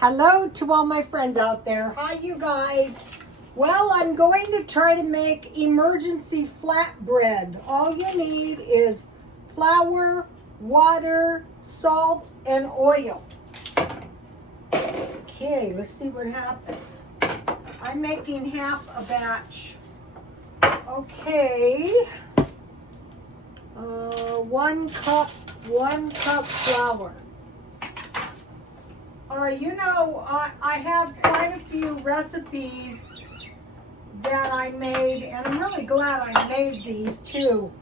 Hello to all my friends out there. Hi, you guys. Well, I'm going to try to make emergency flatbread. All you need is flour, water, salt, and oil. Okay, let's see what happens. I'm making half a batch. Okay. 1 cup flour. I have quite a few recipes that I made, and I'm really glad I made these too.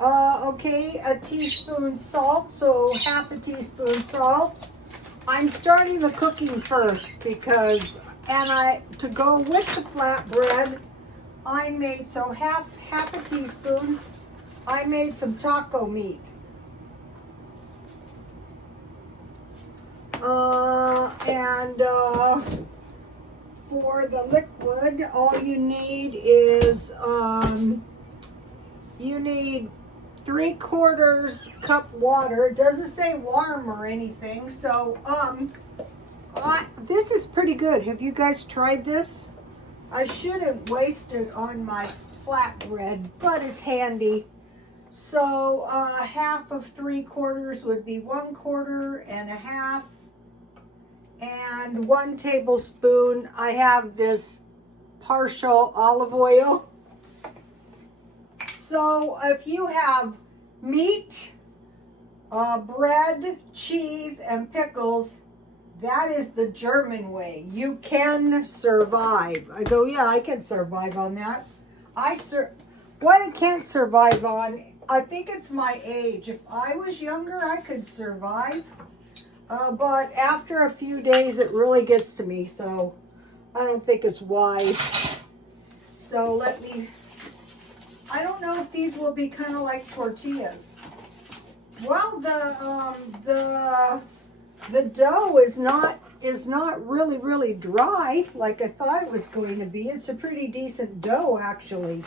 Okay, a teaspoon salt, so half a teaspoon salt. I'm starting the cooking first because, to go with the flatbread, I made, so half a teaspoon, I made some taco meat. For the liquid, all you need is, you need 3/4 cup water. It doesn't say warm or anything, so, this is pretty good. Have you guys tried this? I shouldn't waste it on my flatbread, but it's handy. So, half of 3/4 would be 1/4 and a half. And 1 tablespoon, I have this partial olive oil. So if you have meat, bread, cheese, and pickles, that is the German way. You can survive. I go, yeah, I can survive on that. What I can't survive on, I think it's my age. If I was younger, I could survive. But after a few days, it really gets to me, so I don't think it's wise. So I don't know if these will be kind of like tortillas. Well, the dough is not really dry like I thought it was going to be. It's a pretty decent dough, actually.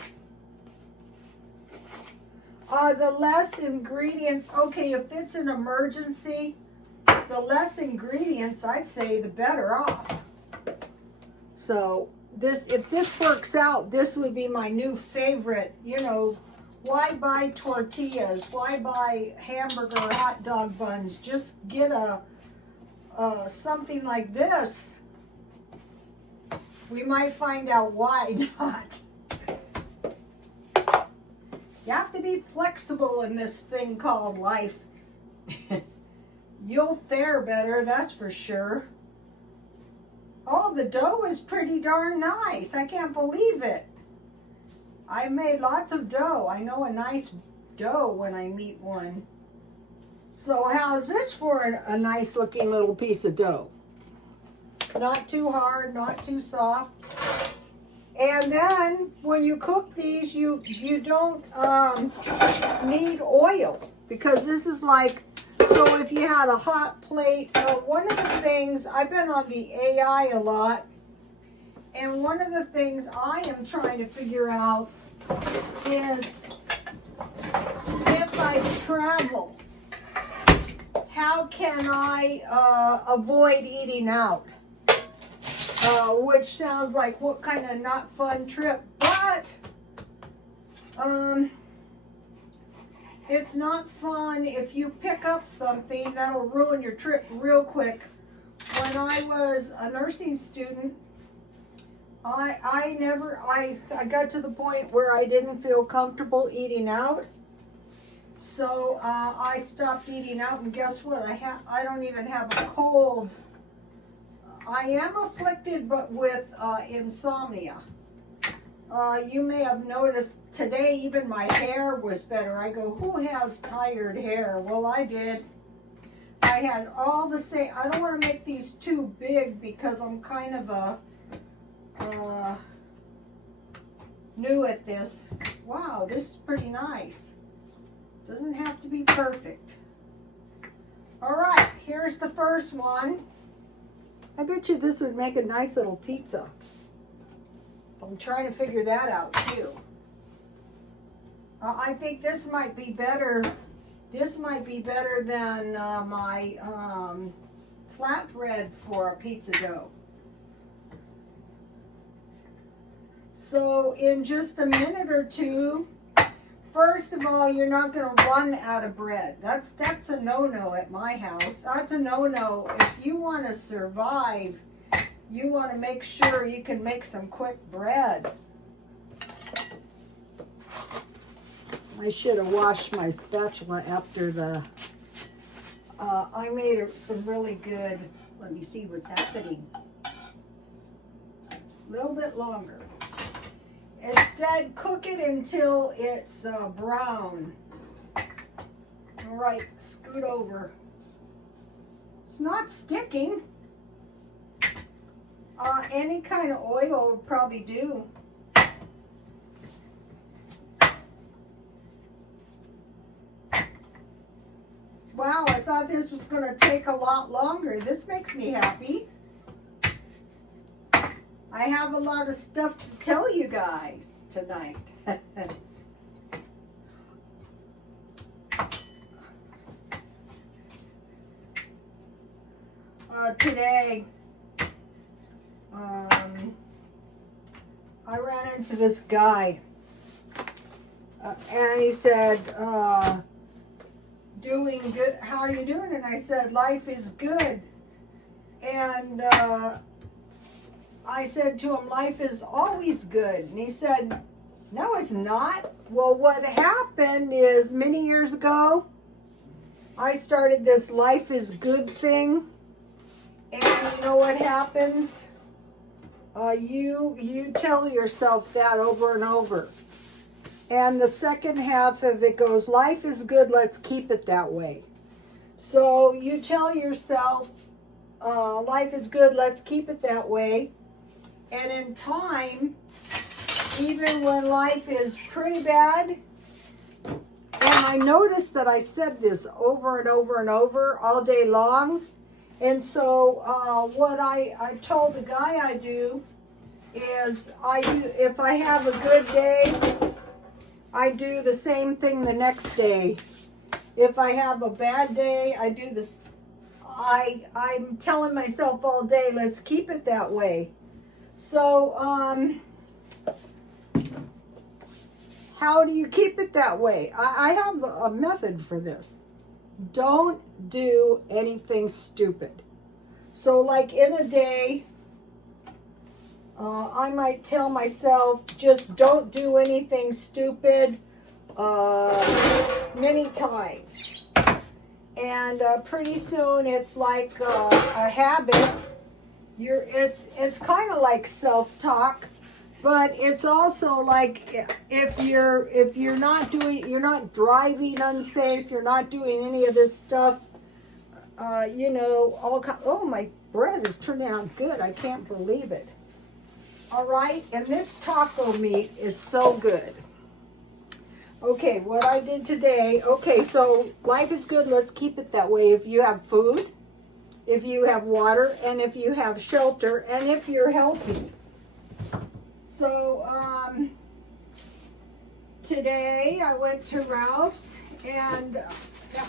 The less ingredients, okay, if it's an emergency, the less ingredients, I'd say, the better off. So if this works out, this would be my new favorite. You know, why buy tortillas? Why buy hamburger or hot dog buns? Just get something like this. We might find out why not. You have to be flexible in this thing called life. You'll fare better, that's for sure. Oh, the dough is pretty darn nice. I can't believe it. I made lots of dough. I know a nice dough when I meet one. So how's this for a nice looking little piece of dough? Not too hard, not too soft. And then when you cook these, you don't need oil, because this is like, so if you had a hot plate, one of the things, I've been on the AI a lot, and one of the things I am trying to figure out is if I travel, how can I avoid eating out? Which sounds like what kind of not fun trip, but it's not fun if you pick up something that'll ruin your trip real quick. When I was a nursing student, I got to the point where I didn't feel comfortable eating out. So I stopped eating out, and guess what? I don't even have a cold. I am afflicted but with insomnia. You may have noticed today even my hair was better. I go, who has tired hair? Well, I did. I had all the same. I don't want to make these too big because I'm kind of new at this. Wow, this is pretty nice. Doesn't have to be perfect. All right, here's the first one. I bet you this would make a nice little pizza. I'm trying to figure that out too. I think this might be better. This might be better than my flatbread for a pizza dough. So in just a minute or two, first of all, you're not going to run out of bread. That's a no-no at my house. That's a no-no. If you want to survive, you want to make sure you can make some quick bread. I should have washed my spatula after the, I made some really good, let me see what's happening. A little bit longer. It said cook it until it's brown. All right, scoot over. It's not sticking. Any kind of oil would probably do. Wow, I thought this was going to take a lot longer. This makes me happy. I have a lot of stuff to tell you guys tonight. Today, I ran into this guy, and he said, doing good, how are you doing? And I said, life is good. And I said to him, life is always good. And he said, no, it's not. Well, what happened is many years ago, I started this life is good thing. And you know what happens? You tell yourself that over and over. And the second half of it goes, life is good, let's keep it that way. So you tell yourself, life is good, let's keep it that way. And in time, even when life is pretty bad, and I noticed that I said this over and over and over all day long. And so what I told the guy I do is if I have a good day, I do the same thing the next day. If I have a bad day, I do this. I'm telling myself all day, let's keep it that way. So, how do you keep it that way? I have a method for this. Don't do anything stupid. So like in a day, I might tell myself, just don't do anything stupid many times. And pretty soon it's like a habit. It's kind of like self-talk, but it's also like if you're not driving unsafe, you're not doing any of this stuff, oh, my bread is turning out good. I can't believe it. All right, and this taco meat is so good. Okay, what I did today, okay, so life is good, let's keep it that way. If you have food, if you have water, and if you have shelter, and if you're healthy. So, today I went to Ralph's, and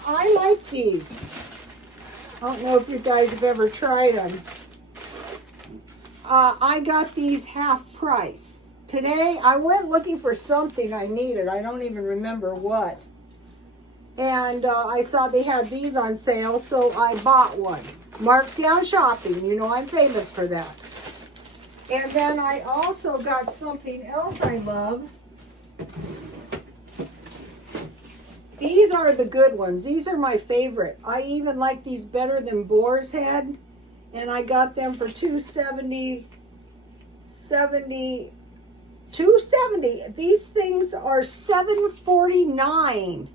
I like these. I don't know if you guys have ever tried them. I got these half price. Today, I went looking for something I needed. I don't even remember what. And I saw they had these on sale, so I bought one. Marked down shopping. You know I'm famous for that. And then I also got something else I love. These are the good ones. These are my favorite. I even like these better than Boar's Head. And I got them for $2.70. These things are $7.49.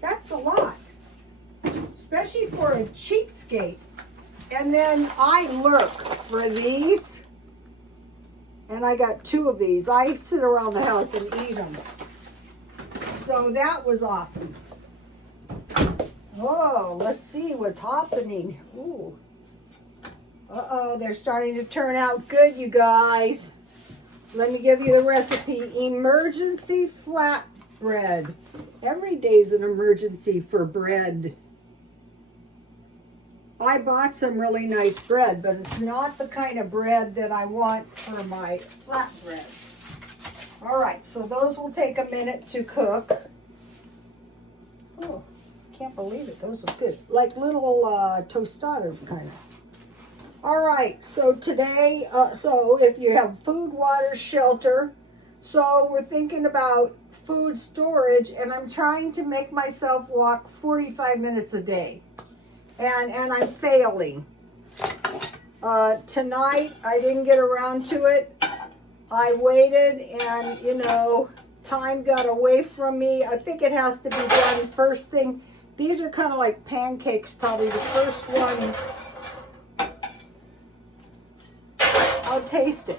That's a lot, especially for a cheapskate. And then I look for these, and I got 2 of these. I sit around the house and eat them. So that was awesome. Oh, let's see what's happening. Ooh. Uh-oh, they're starting to turn out good, you guys. Let me give you the recipe. Emergency flatbread. Every day's an emergency for bread. I bought some really nice bread, but it's not the kind of bread that I want for my flatbreads. All right, so those will take a minute to cook. Oh, can't believe it. Those are good. Like little tostadas, kind of. All right, so today, so if you have food, water, shelter, so we're thinking about food storage, and I'm trying to make myself walk 45 minutes a day, and I'm failing. Tonight, I didn't get around to it. I waited, and, you know, time got away from me. I think it has to be done first thing. These are kind of like pancakes, probably the first one. I'll taste it.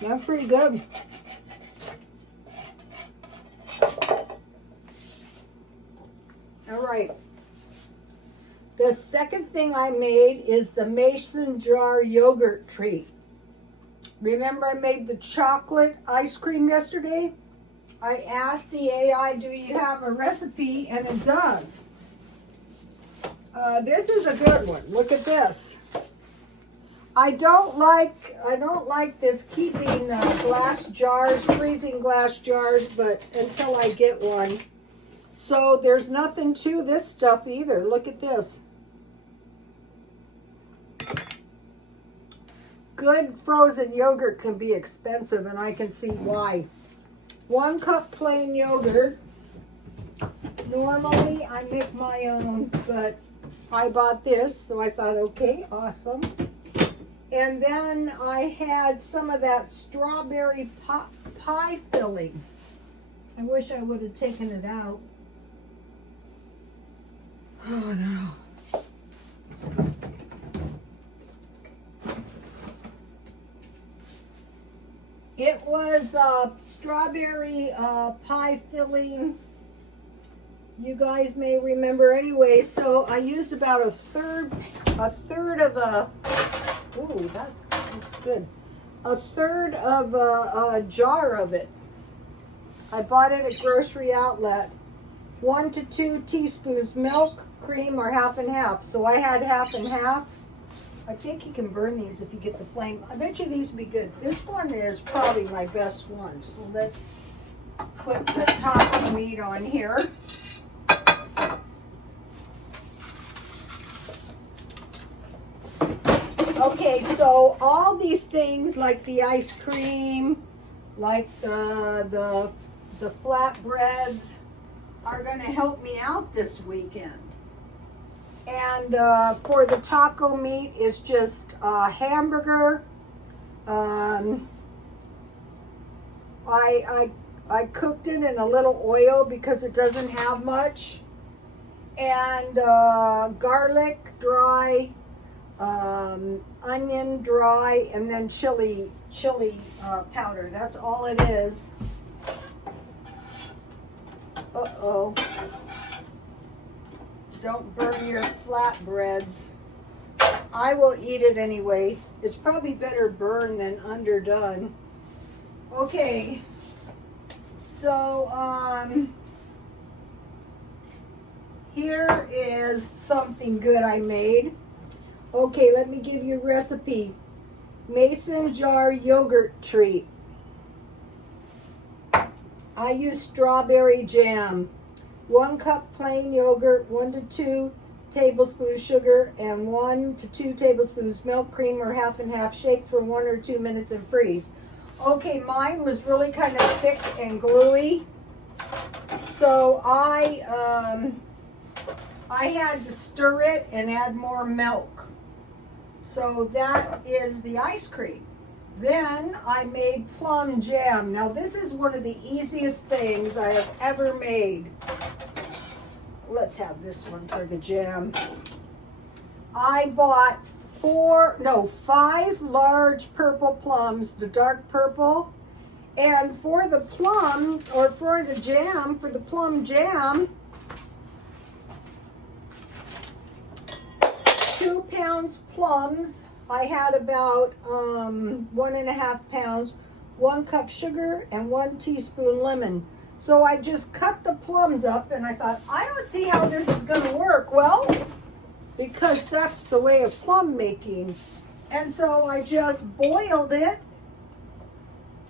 Yeah, pretty good. All right. The second thing I made is the mason jar yogurt treat. Remember I made the chocolate ice cream yesterday? I asked the AI, do you have a recipe? And it does. This is a good one. Look at this. I don't like this keeping glass jars, freezing glass jars, but until I get one. So there's nothing to this stuff either. Look at this. Good frozen yogurt can be expensive, and I can see why. 1 cup plain yogurt. Normally I make my own, but I bought this, so I thought, okay, awesome. And then I had some of that strawberry pie filling. I wish I would have taken it out. Oh no. It was strawberry pie filling. You guys may remember anyway. So I used about a third of a. Ooh, that looks good. A third of a jar of it. I bought it at Grocery Outlet. 1 to 2 teaspoons milk, cream, or half and half. So I had half and half. I think you can burn these if you get the flame. I bet you these would be good. This one is probably my best one. So let's put the taco meat on here. Okay, so all these things like the ice cream, like the flatbreads are going to help me out this weekend. And for the taco meat, it's just hamburger. I cooked it in a little oil because it doesn't have much. And garlic dry, onion dry, and then chili powder. That's all it is. Uh-oh. Don't burn your flatbreads. I will eat it anyway. It's probably better burned than underdone. Okay. So, here is something good I made. Okay, let me give you a recipe. Mason jar yogurt treat. I use strawberry jam. 1 cup plain yogurt, 1 to 2 tablespoons sugar, and 1 to 2 tablespoons milk, cream, or half and half. Shake for 1 or 2 minutes and freeze. Okay, mine was really kind of thick and gluey, so I had to stir it and add more milk. So that is the ice cream. Then I made plum jam. Now this is one of the easiest things I have ever made. Let's have this one for the jam. I bought 5 large purple plums, the dark purple. And for the plum, or for the jam, for the plum jam, 2 pounds plums. I had about 1.5 pounds. 1 cup sugar, and 1 teaspoon lemon. So I just cut the plums up, and I thought, I don't see how this is going to work. Well, because that's the way of plum making. And so I just boiled it,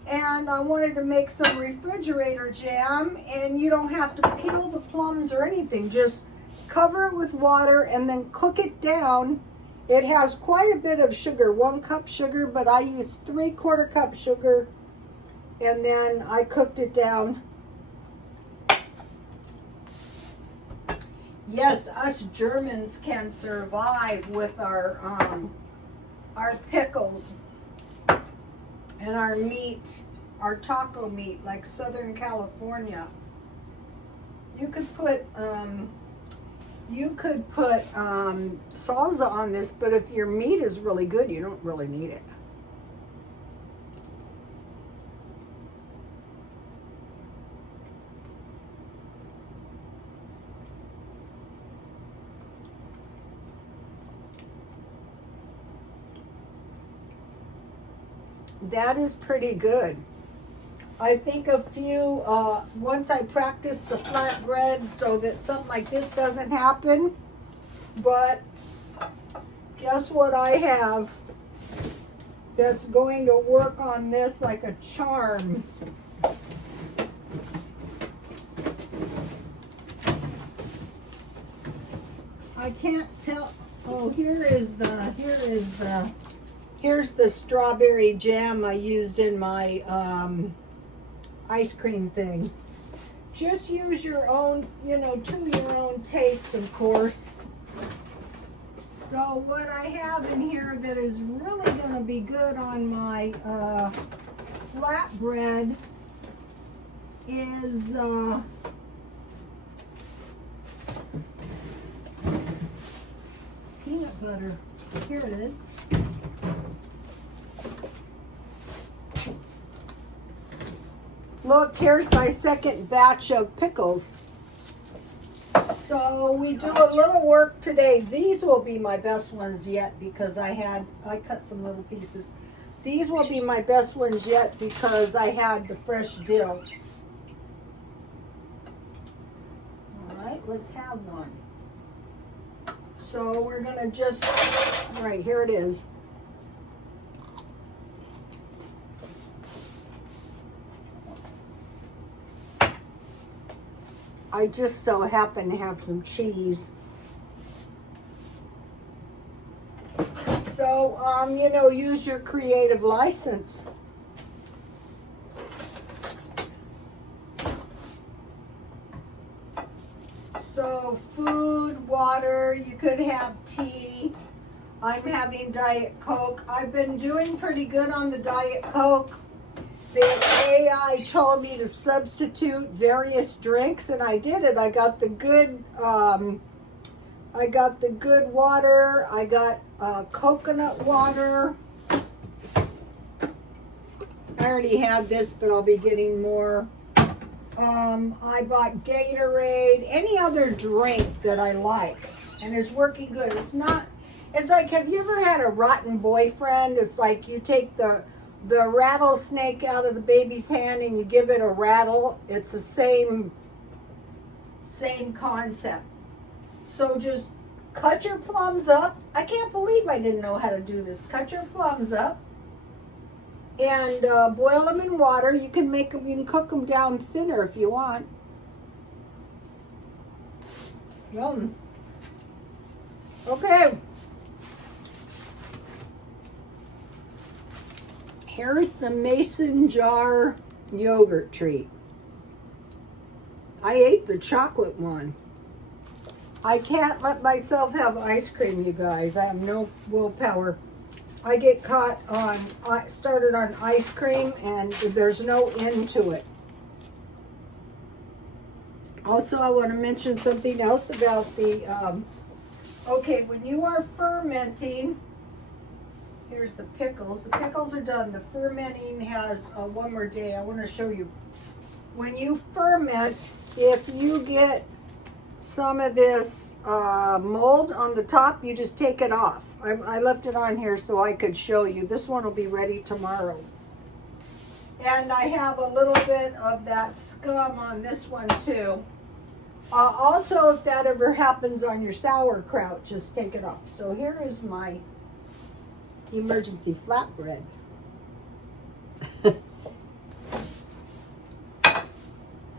and I wanted to make some refrigerator jam, and you don't have to peel the plums or anything. Just cover it with water and then cook it down. It has quite a bit of sugar, 1 cup sugar, but I used 3/4 cup sugar, and then I cooked it down. Yes, us Germans can survive with our pickles and our meat, our taco meat, like Southern California. You could put salsa on this, but if your meat is really good, you don't really need it. That is pretty good. I think once I practice the flatbread so that something like this doesn't happen, but guess what I have that's going to work on this like a charm. I can't tell. Oh, here's the strawberry jam I used in my ice cream thing. Just use your own, to your own taste, of course. So what I have in here that is really going to be good on my flatbread is peanut butter. Here it is. Look, here's my second batch of pickles. So we do a little work today. These will be my best ones yet because I cut some little pieces. These will be my best ones yet because I had the fresh dill. All right, let's have one. So we're gonna right, here it is. I just so happen to have some cheese. So, use your creative license. So, food, water, you could have tea. I'm having Diet Coke. I've been doing pretty good on the Diet Coke. The AI told me to substitute various drinks, and I did it. I got the good water. I got coconut water. I already had this, but I'll be getting more. I bought Gatorade, any other drink that I like, and it's working good. It's like, have you ever had a rotten boyfriend? It's like you take the rattlesnake out of the baby's hand and you give it a rattle. It's the same concept. So just cut your plums up. I can't believe I didn't know how to do this. Cut your plums up and boil them in water. You can cook them down thinner if you want. Yum. Okay. Here's the mason jar yogurt treat. I ate the chocolate one. I can't let myself have ice cream, you guys. I have no willpower. I get started on ice cream and there's no end to it. Also, I want to mention something else about the, okay, when you are fermenting, here's the pickles. The pickles are done. The fermenting has one more day. I want to show you. When you ferment, if you get some of this mold on the top, you just take it off. I left it on here so I could show you. This one will be ready tomorrow. And I have a little bit of that scum on this one too. Also, if that ever happens on your sauerkraut, just take it off. So here is my emergency flatbread.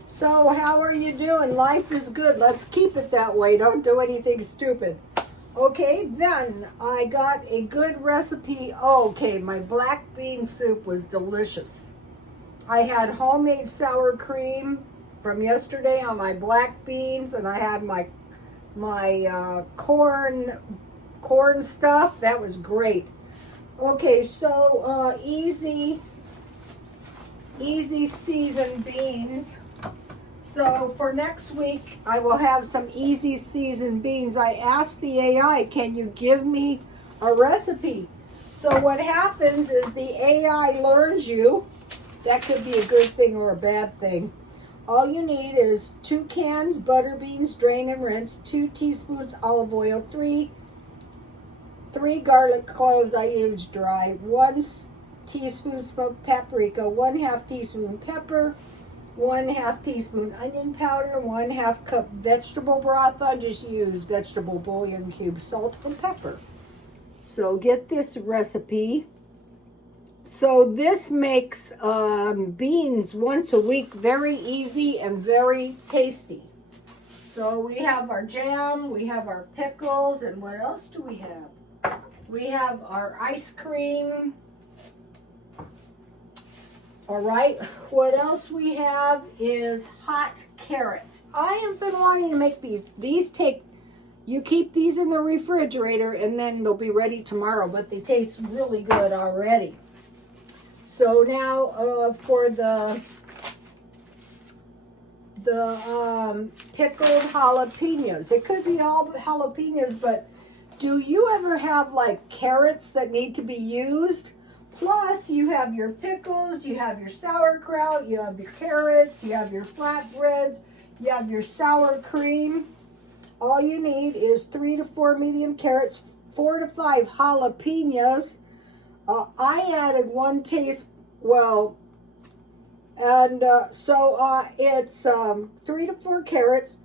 So how are you doing? Life is good. Let's keep it that way. Don't do anything stupid. Okay, then I got a good recipe. Okay, my black bean soup was delicious. I had homemade sour cream from yesterday on my black beans, and I had my corn stuff. That was great. Okay, so easy seasoned beans. So for next week, I will have some easy seasoned beans. I asked the AI, can you give me a recipe? So what happens is the AI learns you. That could be a good thing or a bad thing. All you need is 2 cans butter beans, drain and rinse, 2 teaspoons olive oil, 3 garlic cloves I use dry, 1 teaspoon smoked paprika, 1/2 teaspoon pepper, 1/2 teaspoon onion powder, 1/2 cup vegetable broth. I just use vegetable bouillon cubes, salt and pepper. So get this recipe. So this makes beans once a week very easy and very tasty. So we have our jam, we have our pickles, and what else do we have? We have our ice cream. All right, what else we have is hot carrots. I have been wanting to make these. You keep these in the refrigerator and then they'll be ready tomorrow, but they taste really good already. So now for the pickled jalapenos. It could be all jalapenos, but do you ever have like carrots that need to be used? Plus, you have your pickles, you have your sauerkraut, you have your carrots, you have your flatbreads, you have your sour cream. All you need is 3 to 4 medium carrots, 4 to 5 jalapenos. I added 1 teaspoon, it's 3 to 4 carrots,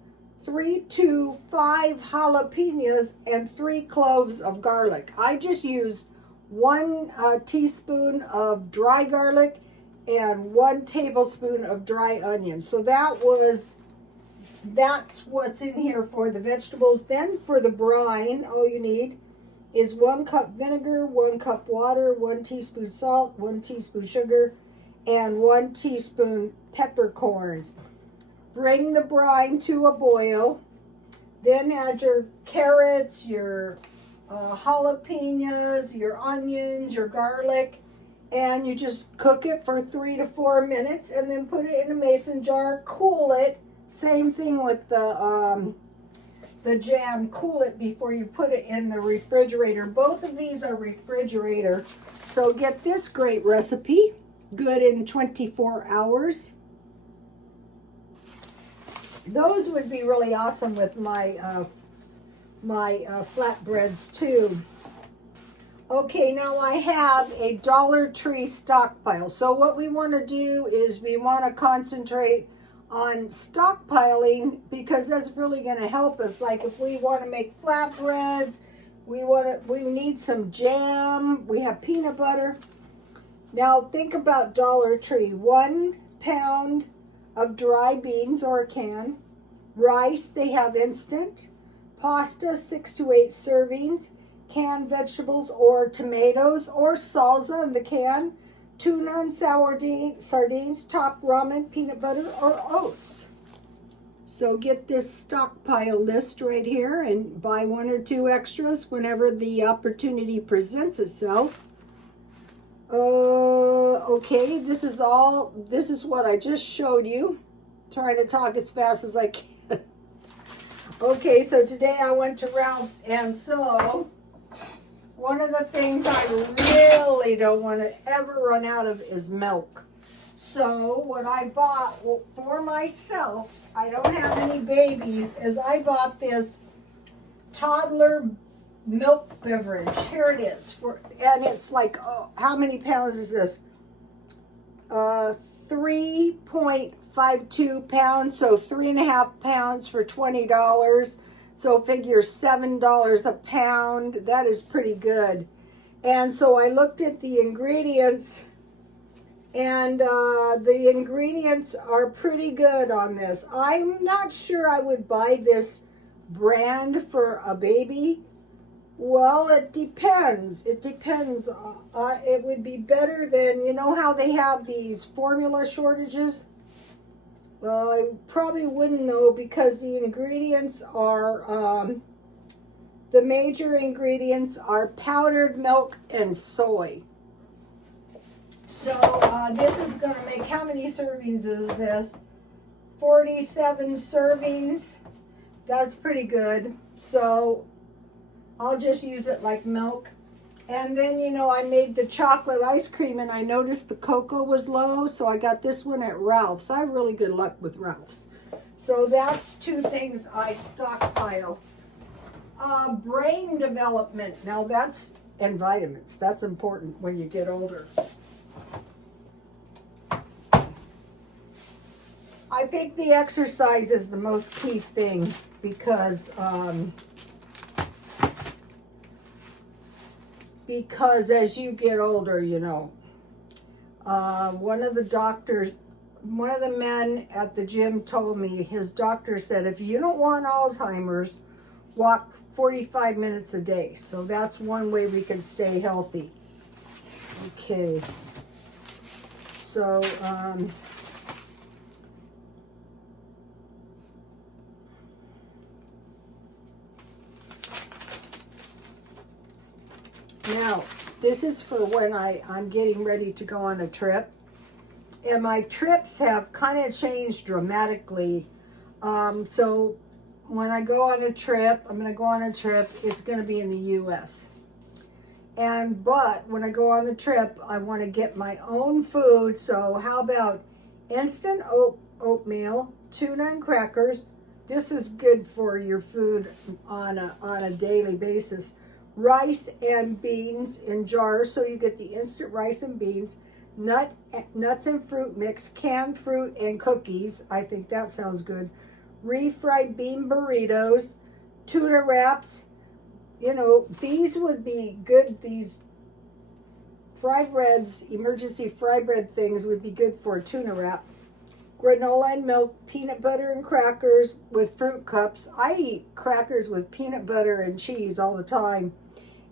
3 to 5 jalapenos, and 3 cloves of garlic. I just used 1 teaspoon of dry garlic and 1 tablespoon of dry onion. So that's what's in here for the vegetables. Then for the brine, all you need is 1 cup vinegar, 1 cup water, 1 teaspoon salt, 1 teaspoon sugar, and 1 teaspoon peppercorns. Bring the brine to a boil. Then add your carrots, your jalapenos, your onions, your garlic, and you just cook it for 3 to 4 minutes and then put it in a mason jar, cool it. Same thing with the jam, cool it before you put it in the refrigerator. Both of these are refrigerator. So get this great recipe, good in 24 hours. Those would be really awesome with my flatbreads too. Okay, now I have a Dollar Tree stockpile. So what we want to do is we want to concentrate on stockpiling because that's really going to help us. Like if we want to make flatbreads, we need some jam, we have peanut butter. Now think about Dollar Tree. 1 pound of dry beans or a can, rice, they have instant, pasta, 6 to 8 servings, canned vegetables or tomatoes or salsa in the can, tuna and sardines, top ramen, peanut butter, or oats. So get this stockpile list right here and buy 1 or 2 extras whenever the opportunity presents itself. Okay, this is what I just showed you. Trying to talk as fast as I can. Okay, so today I went to Ralph's, and so one of the things I really don't want to ever run out of is milk. So what I bought for myself, I don't have any babies, is I bought this toddler milk beverage. Here it is. And it's like, oh, how many pounds is this? 3.52 pounds, so 3.5 pounds for $20. So figure $7 a pound. That is pretty good. And so I looked at the ingredients, and the ingredients are pretty good on this. I'm not sure I would buy this brand for a baby. Well, it depends. It depends. It would be better than, you know how they have these formula shortages? Well, I probably wouldn't though, because the ingredients are, the major ingredients are powdered milk and soy. So this is going to make, how many servings is this? 47 servings. That's pretty good. So I'll just use it like milk. And then, you know, I made the chocolate ice cream and I noticed the cocoa was low, so I got this one at Ralph's. I have really good luck with Ralph's. So that's two things I stockpile. Brain development. Now that's, and vitamins. That's important when you get older. I think the exercise is the most key thing because as you get older, you know, one of the men at the gym told me, his doctor said, if you don't want Alzheimer's, walk 45 minutes a day. So that's one way we can stay healthy. Okay. So, now, this is for when I'm getting ready to go on a trip. And my trips have kind of changed dramatically. So when I go on a trip, I'm going to go on a trip, it's going to be in the U.S. But when I go on the trip, I want to get my own food. So how about instant oatmeal, tuna and crackers. This is good for your food on a daily basis. Rice and beans in jars, so you get the instant rice and beans, nuts and fruit mix, canned fruit and cookies. I think that sounds good. Refried bean burritos, tuna wraps. You know, these would be good. These fry breads, emergency fry bread things would be good for a tuna wrap. Granola and milk, peanut butter and crackers with fruit cups. I eat crackers with peanut butter and cheese all the time.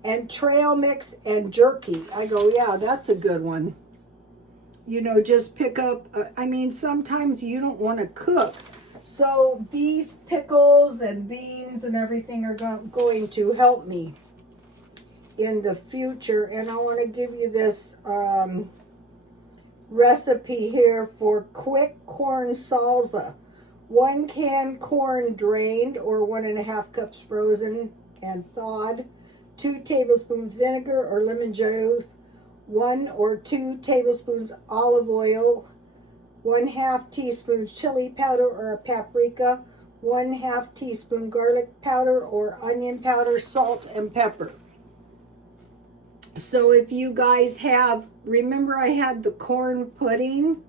And trail mix and jerky. I go, yeah, that's a good one. You know, just pick up, I mean, sometimes you don't want to cook. So these pickles and beans and everything are going to help me in the future. And I want to give you this recipe here for quick corn salsa. 1 can corn drained, or 1.5 cups frozen and thawed. 2 tablespoons vinegar or lemon juice, 1 or 2 tablespoons olive oil, 1/2 teaspoon chili powder or a paprika, 1/2 teaspoon garlic powder or onion powder, salt and pepper. So if you guys have, remember I had the corn pudding?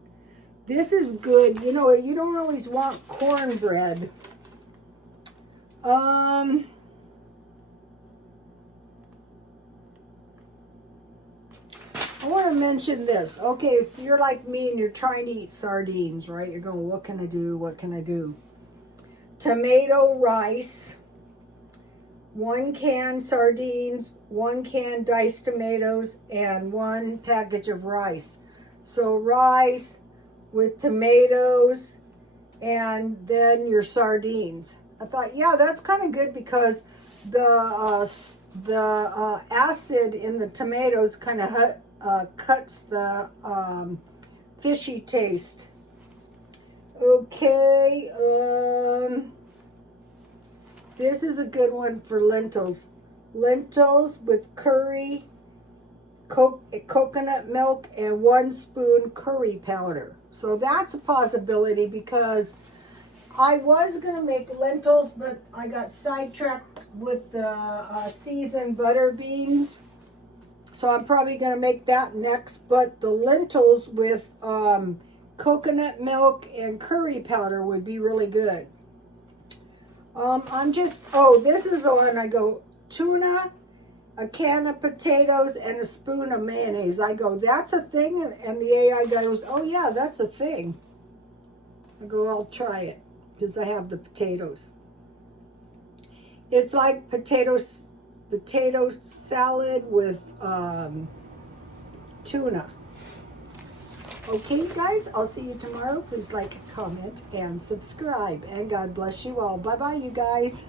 This is good. You know, you don't always want cornbread. I want to mention this. Okay, if you're like me and you're trying to eat sardines, right? You're going, what can I do? What can I do? Tomato rice, 1 can sardines, 1 can diced tomatoes, and 1 package of rice. So rice with tomatoes and then your sardines. I thought, yeah, that's kind of good because the acid in the tomatoes kind of cuts the fishy taste. Okay, this is a good one for lentils. Lentils with curry, coconut milk, and 1 spoon curry powder. So that's a possibility because I was going to make lentils, but I got sidetracked with the seasoned butter beans. So I'm probably going to make that next. But the lentils with coconut milk and curry powder would be really good. This is the one I go, tuna, a can of potatoes, and a spoon of mayonnaise. I go, that's a thing? And the AI guy goes, oh yeah, that's a thing. I go, I'll try it, because I have the potatoes. It's like potato salad with tuna. Okay, guys, I'll see you tomorrow. Please like, comment, and subscribe. And God bless you all. Bye-bye, you guys.